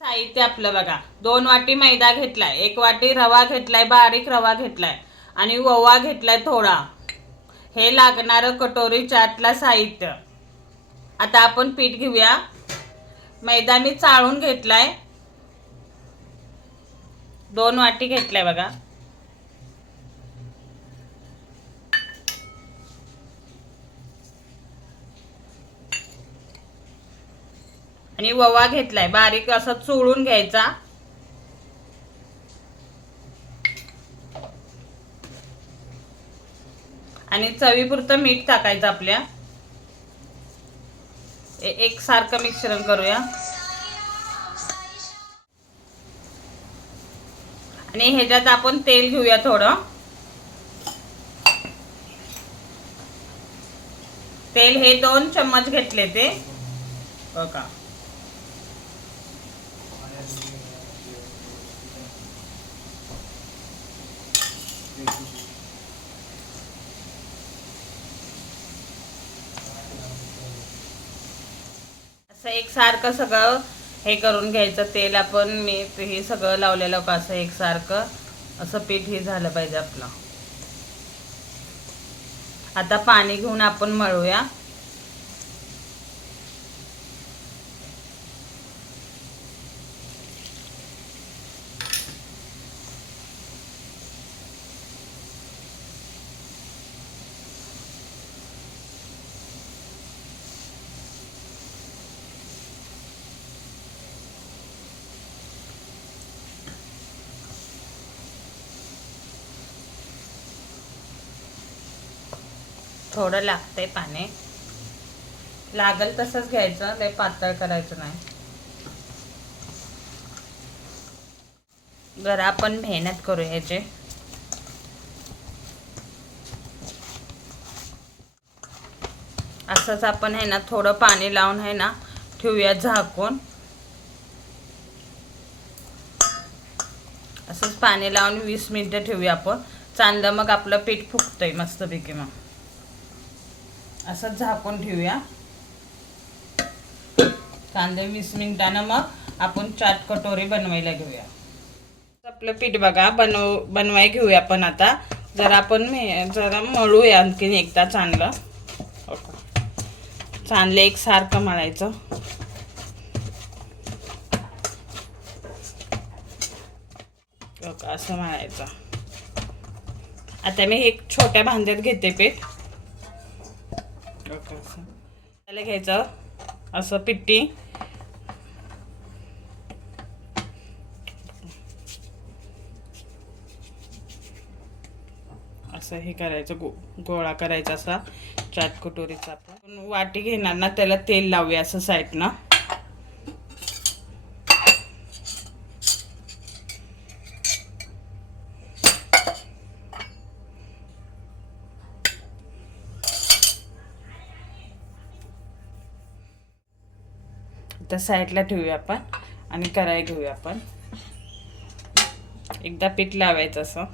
साहित्य आपलं बघा, 2 वाटी मैदा घेतलाय, 1 वाटी रवा घेतलाय, बारीक रवा घेतलाय आणि ओवा घेतलाय थोडा. हे लागणारं कटोरी चाटला साहित्य. आता आपण पीठ घेऊया. मैदा मी चाळून घेतलाय, 2 वाटी घेतलाय बघा. आणि ओवा घेतलाय, बारीक असा चोळून घ्यायचा. आणि चवीपुरतं मीठ टाकायचं आपल्या. एक सारखं मिश्रण करूया. आणि ह्याच्यात आपण तेल घेऊया थोडं. तेल हे 2 चम्मच घेतले ते बघा. असं एकसारखं सगळं हे करून घ्यायचं. तेल आपण मीठ हे सगळं लावलेलं का असं एकसारखं असं पीठ हे झालं पाहिजे आपलं. आता पाणी घेऊन आपण मळूया. थोडं लागतंय पाणी, लागल तसंच घ्यायचं, लय पातळ करायचं नाही. जरा आपण मेहनत करू ह्याचे. असंच आपण आहे ना थोडं पाणी लावून आहे ना ठेवूया झाकून. असंच पाणी लावून 20 मिनिटं ठेवूया आपण. चांगलं मग आपलं पीठ फुगतंय मस्तपैकी. मग असंच झाकून ठेवूया. कांदे 20 मिनिटानं मग आपण चाट कटोरी बनवायला घेऊया. आपलं पीठ बघा बनवाय घेऊया आपण आता. जरा आपण जरा मळूया आणखीन एकदा चांगलं. चांगलं एकसारखं मळायचं. असं मळायचं. आता मी एक छोट्या भांड्यात घेते पीठ. त्याला घ्यायचं असं पिट्टी. असं हे करायचं, गोळा करायचा असा चाट कटोरीचा. आपण वाटी घेणार ना त्याला तेल लावूया असं साईडनं. त्या साईडला ठेवूया आपण आणि कढई घेऊया आपण. एकदा पीठ लावायचं असं.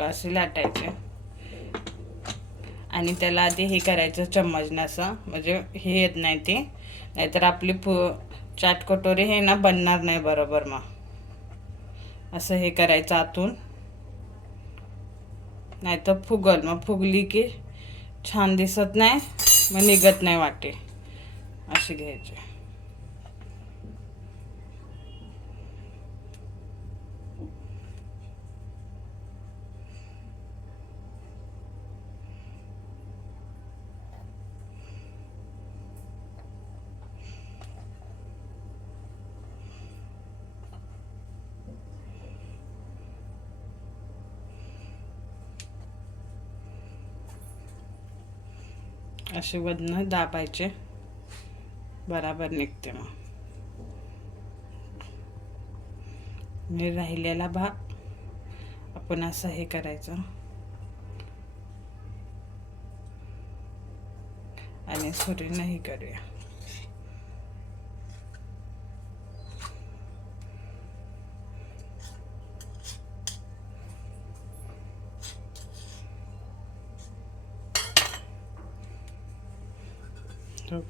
असे लाटायचे आणि त्याला आधी हे करायचं चम्मचनं असं, म्हणजे हे येत नाही ते, नाहीतर आपली चाट कटोरी हे ना बनणार नाही बरोबर. मग असं हे करायचं आतून, नाहीतर फुगल. मग फुगली की छान दिसत नाही, मग निघत नाही वाटे. अशी घ्यायची. असे वदनं दाबायचे, बराबर निघते. मग राहिलेला भाग आपण असं हे करायचं. आणि सुरीनेही करूया.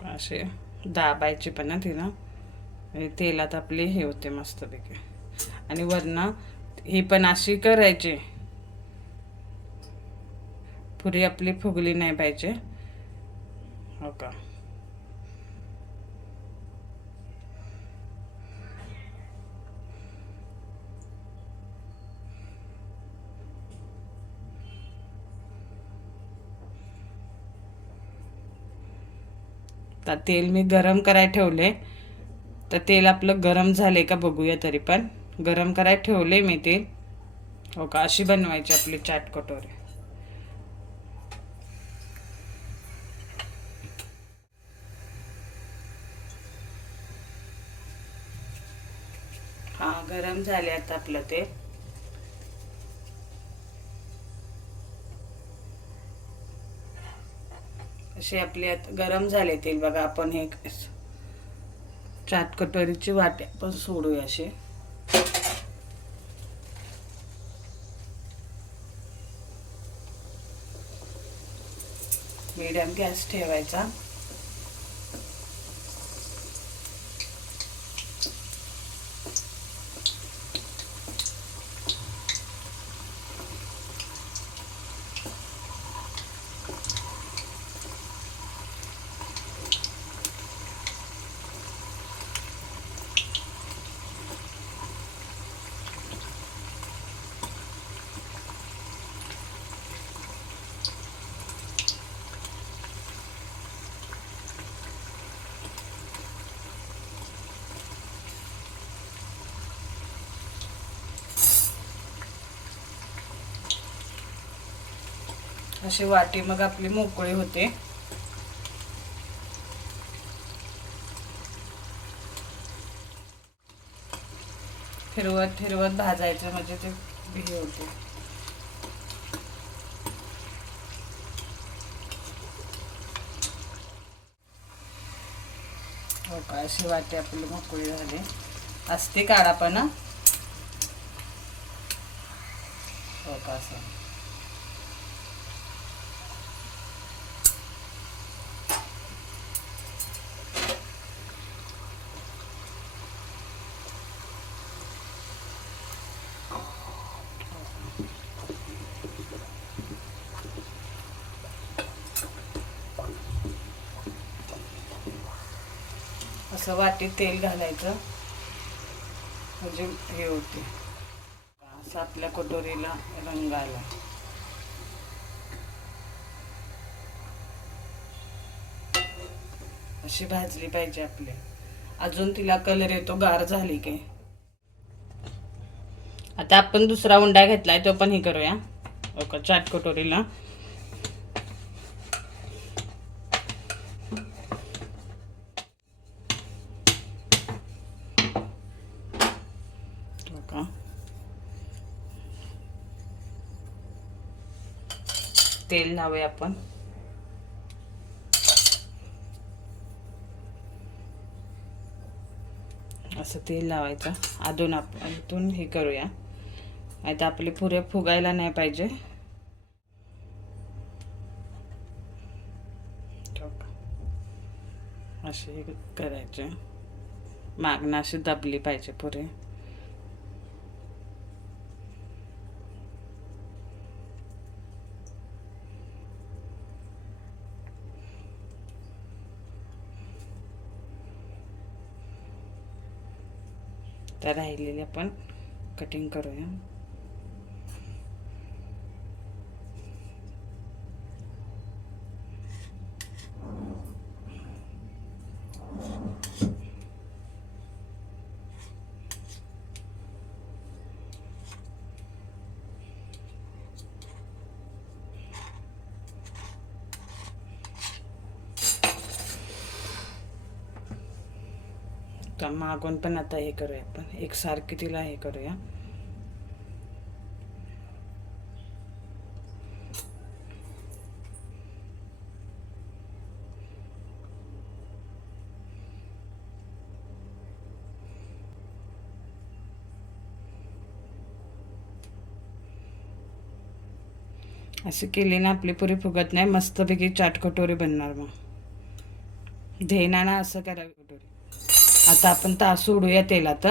असे दाबायचे पण ना तिला, तेलात आपले हे होते मस्तपैकी. आणि वरनं ही पण अशी करायची, पुरी आपली फुगली नाही पाहिजे. हो का. तर तेल मी गरम करायला ठेवले, तर तेल आपलं गरम झाले का बघूया. तरी पण गरम करायला ठेवले मी तेल. हो का. अशी बनवायची आपली चाट कटोरी. हा गरम झाले आता आपलं ते. असे आपले आता गरम झाले तेल बघा. आपण हे चाट कटोरीची वाटी आपण सोडूया असे. मीडियम गॅस ठेवायचा. अशी वाटी मग आपली मोकळी होते. फिरवत फिरवत भाजायचं म्हणजे ते हे होते. हो का. अशी वाटी आपली मोकळी झाली. असते काढा पण. हो का. असं असं वाटीत तेल घालायचं म्हणजे हे होते. असं आपल्या कटोरीला रंग आला. अशी भाजली पाहिजे आपले. अजून तिला कलर येतो गार झाली की. आता आपण दुसरा उंडा घेतलाय तो पण हे करूया. ओके. चाट कटोरीला तेल लावूया आपण. असं तेल लावायचं. अजून आपण इथून हे करूया. आता आपले पुरे फुगायला नाही पाहिजे. असे करायचे. मागणं अशी दबली पाहिजे पुरे. तर राहिलेले आपण कटिंग करूया. तर मागून पण आता हे करूया आपण एकसारखी तिला हे करूया. अशी केली ना आपली पुरी फुगत नाही, मस्तपैकी चाट कटोरी बनणार. मग धेनाना असं करावी कटोरी. आता आपण सोडूया तेलात.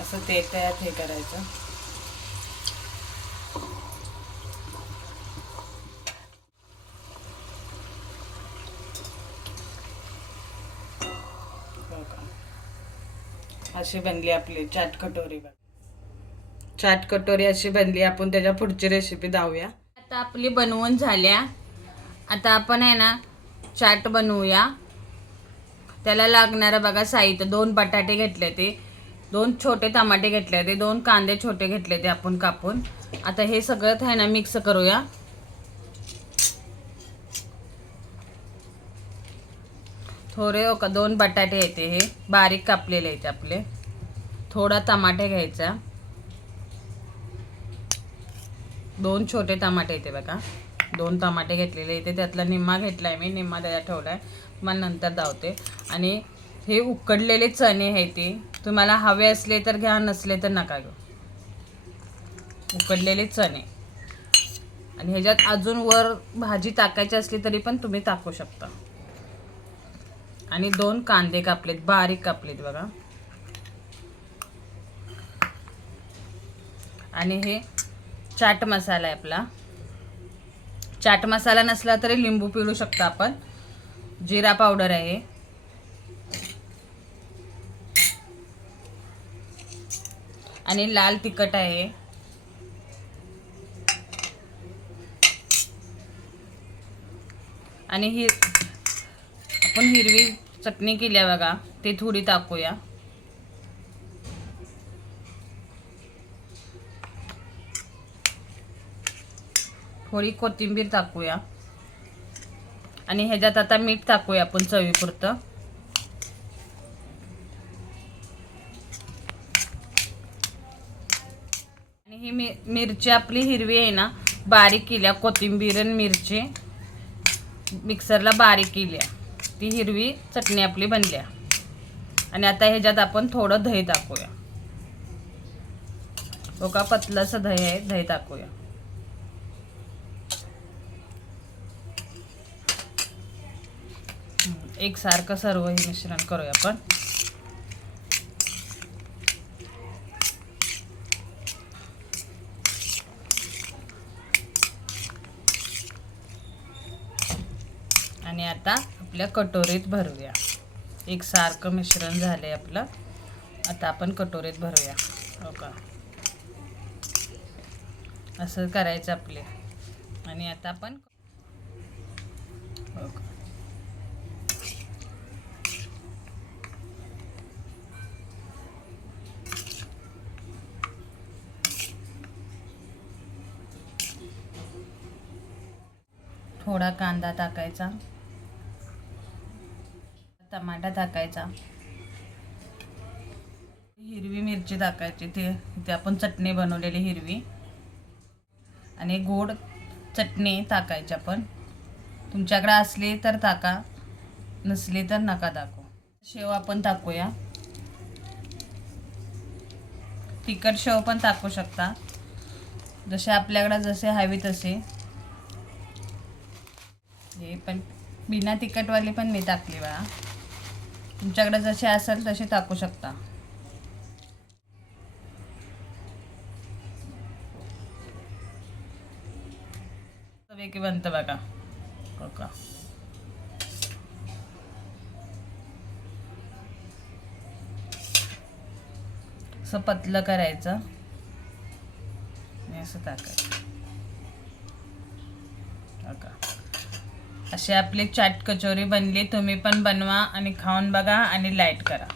असं ते त्यात हे करायचं. अशी बनली आपली चाट कटोरी. चाट कटोरी अशी बनली. आपण त्याच्या पुढची रेसिपी दावूया. आता आपली बनवून झाल्या. आता आपण आहे ना चाट बनवूया. त्याला लागणारं बघा साहित्य, 2 बटाटे घेतले, ते 2 छोटे टमाटे घेतले, ते 2 कांदे छोटे घेतले, ते आपण कापून. आता हे सगळं आहे ना मिक्स करूया. थोडे 2 बटाटे येते, हे बारीक कापलेले आहेत आपले. थोडा टमाटे घ्यायचा, 2 छोटे टमाटे येते बघा. 2 टमाटे घेतलेले इथे, त्यातला निम्मा घेतलाय मी, निम्मा त्याच्यात ठेवलाय, मग नंतर धावते. आणि हे उकडलेले चणे आहे, ते तुम्हाला हवे असले तर घ्या, नसले तर नका घेऊ. उकडलेले चणे. आणि ह्याच्यात अजून वर भाजी टाकायची असली तरी पण तुम्ही टाकू शकता. आणि 2 कांदे कापलेत, बारीक कापलेत बघा. आणि हे चाट मसाला आहे आपला. चाट मसाला नसला तरी लिंबू पिळू शकता आपण. जिरा पावडर आहे, आणि लाल तिखट आहे, आणि ही आपण हिरवी चटणी केली आहे बघा, ते थोडी टाकूया. थोडी कोथिंबीर टाकूया. आणि ह्याच्यात आता मीठ टाकूया आपण चवीपुरतं. आणि ही मिरची आपली हिरवी आहे ना, बारीक केल्या, कोथिंबीर आणि मिरची मिक्सरला बारीक केल्या, ती हिरवी चटणी आपली बनल्या. आणि आता ह्याच्यात आपण थोडं दही टाकूया. बघा पतलंसं दही आहे, दही टाकूया. एकसारखं सर्व हे मिश्रण करूया आपण. आणि आता आपल्या कटोरीत भरूया. एकसारखं मिश्रण झालंय आपलं. आता आपण कटोरीत भरूया. हो का, असं करायचं आपले. आणि आता आपण हो का, थोडा कांदा टाकायचा, टमाटा टाकायचा, हिरवी मिरची टाकायची, ते आपण चटणी बनवलेली हिरवी, आणि गोड चटणी टाकायची आपण. तुमच्याकडे असली तर टाका, नसली तर नका टाकू. शेव आपण टाकूया. तिखट शेव पण टाकू शकता, जसे आपल्याकडे जसे हवी तसे. हे पण बिना तिखटवाली पण मी टाकली बघा. तुमच्याकडे जसे असेल तसे टाकू शकता. की बनतं बघा. हो का, असं पतलं करायचं आणि असं टाकायचं. हो का, अशी आपली चाट कचोरी बनली. तुम्ही पण बनवा आणि खाऊन बघा आणि लाईक करा.